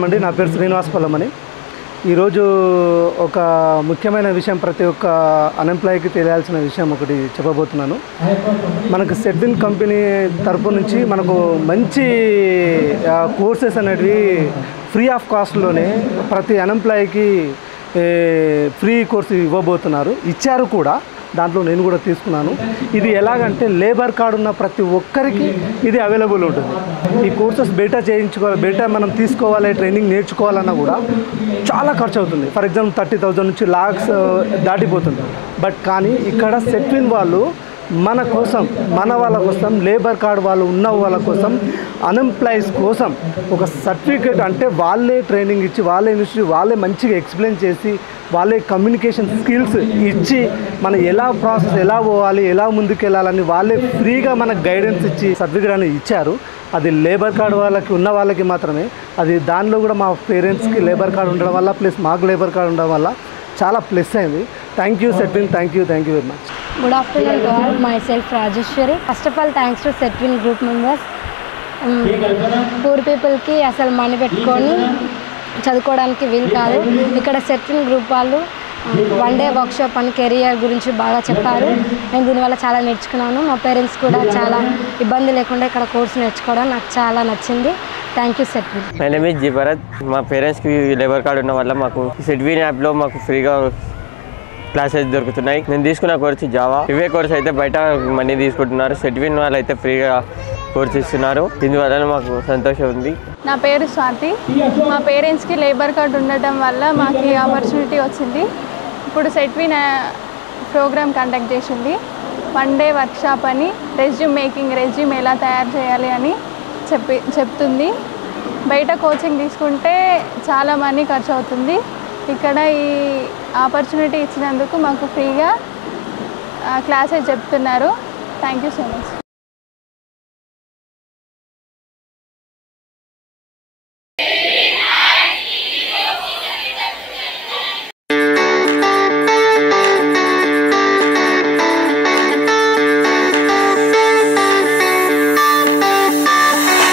నమస్కారం అండి. నా పేరు శ్రీనివాస్ పొలమని. ఈరోజు ఒక ముఖ్యమైన విషయం, ప్రతి ఒక్క అన్ఎంప్లాయీకి తెలియాల్సిన విషయం ఒకటి చెప్పబోతున్నాను. మనకు సెట్విన్ కంపెనీ తరపు నుంచి మనకు మంచి కోర్సెస్ అనేటివి ఫ్రీ ఆఫ్ కాస్ట్లోనే ప్రతి అన్ఎంప్లాయీకి ఫ్రీ కోర్సు ఇవ్వబోతున్నారు. ఇచ్చారు కూడా. దాంట్లో నేను కూడా తీసుకున్నాను. ఇది ఎలాగంటే లేబర్ కార్డు ఉన్న ప్రతి ఒక్కరికి ఇది అవైలబుల్ ఉంటుంది. ఈ కోర్సెస్ బయట మనం తీసుకోవాలి, ట్రైనింగ్ నేర్చుకోవాలన్నా కూడా చాలా ఖర్చు అవుతుంది. ఫర్ ఎగ్జాంపుల్ 30,000 నుంచి లాక్స్ దాటిపోతుంది. బట్ కానీ ఇక్కడ సెట్విన్ వాళ్ళు మన కోసం, మన వాళ్ళ కోసం, లేబర్ కార్డు వాళ్ళు ఉన్న వాళ్ళ కోసం, అన్ఎంప్లాయీస్ కోసం ఒక సర్టిఫికేట్, అంటే వాళ్ళే ట్రైనింగ్ ఇచ్చి, వాళ్ళే ఇన్స్టిట్యూట్, వాళ్ళే మంచిగా ఎక్స్ప్లెయిన్ చేసి, వాళ్ళే కమ్యూనికేషన్ స్కిల్స్ ఇచ్చి, మన ఎలా ప్రాసెస్ ఎలా పోవాలి, ఎలా ముందుకు వెళ్ళాలని వాళ్ళే ఫ్రీగా మనకు గైడెన్స్ ఇచ్చి సర్టిఫికేట్ అనేది ఇచ్చారు. అది లేబర్ కార్డు వాళ్ళకి ఉన్న వాళ్ళకి మాత్రమే. అది దానిలో కూడా మా పేరెంట్స్కి లేబర్ కార్డు ఉండడం వల్ల, ప్లస్ మాకు లేబర్ కార్డు ఉండడం వల్ల చాలా ప్లస్ అయింది. Thank you Setwin, thank you very much. Good afternoon to all. Myself Rajeshwari. First of all, thanks to Setwin group members. Poor పీపుల్కి అసలు మనీ పెట్టుకొని చదువుకోవడానికి వీలు కాదు. ఇక్కడ సెట్విన్ గ్రూప్ వాళ్ళు 1 day వర్క్షాప్ అని కెరియర్ గురించి బాగా చెప్పారు. నేను దీనివల్ల చాలా నేర్చుకున్నాను. మా పేరెంట్స్ కూడా చాలా ఇబ్బంది లేకుండా ఇక్కడ కోర్సు నేర్చుకోవడం నాకు చాలా నచ్చింది. Thank you Setwin. My name is G Bharat. మా పేరెంట్స్కి లేబర్ కార్డు ఉన్న వల్ల మాకు సెట్విన్ యాప్లో మాకు ఫ్రీగా క్లాసెస్ దొరుకుతున్నాయి. నేను తీసుకున్న కోర్సు జావా. ఇవే కోర్స్ అయితే బయట మనీ తీసుకుంటున్నారు. సెట్విన్ వాళ్ళు అయితే ఫ్రీగా కోర్స్ ఇస్తున్నారు. దీనివల్ల మాకు సంతోషం ఉంది. నా పేరు స్వాతి. మా పేరెంట్స్కి లేబర్ కార్డు ఉండటం వల్ల మాకు ఈ ఆపర్చునిటీ వచ్చింది. ఇప్పుడు సెట్విన్ ప్రోగ్రామ్ కండక్ట్ చేసింది. 1 day వర్క్షాప్ అని రెజ్యూమ్ ఎలా తయారు చేయాలి అని చెప్తుంది. బయట కోచింగ్ తీసుకుంటే చాలా మనీ ఖర్చు అవుతుంది. ఇక్కడ ఈ ఆపర్చునిటీ ఇచ్చినందుకు మాకు ఫ్రీగా క్లాసెస్ చెప్తున్నారు. Thank you so much.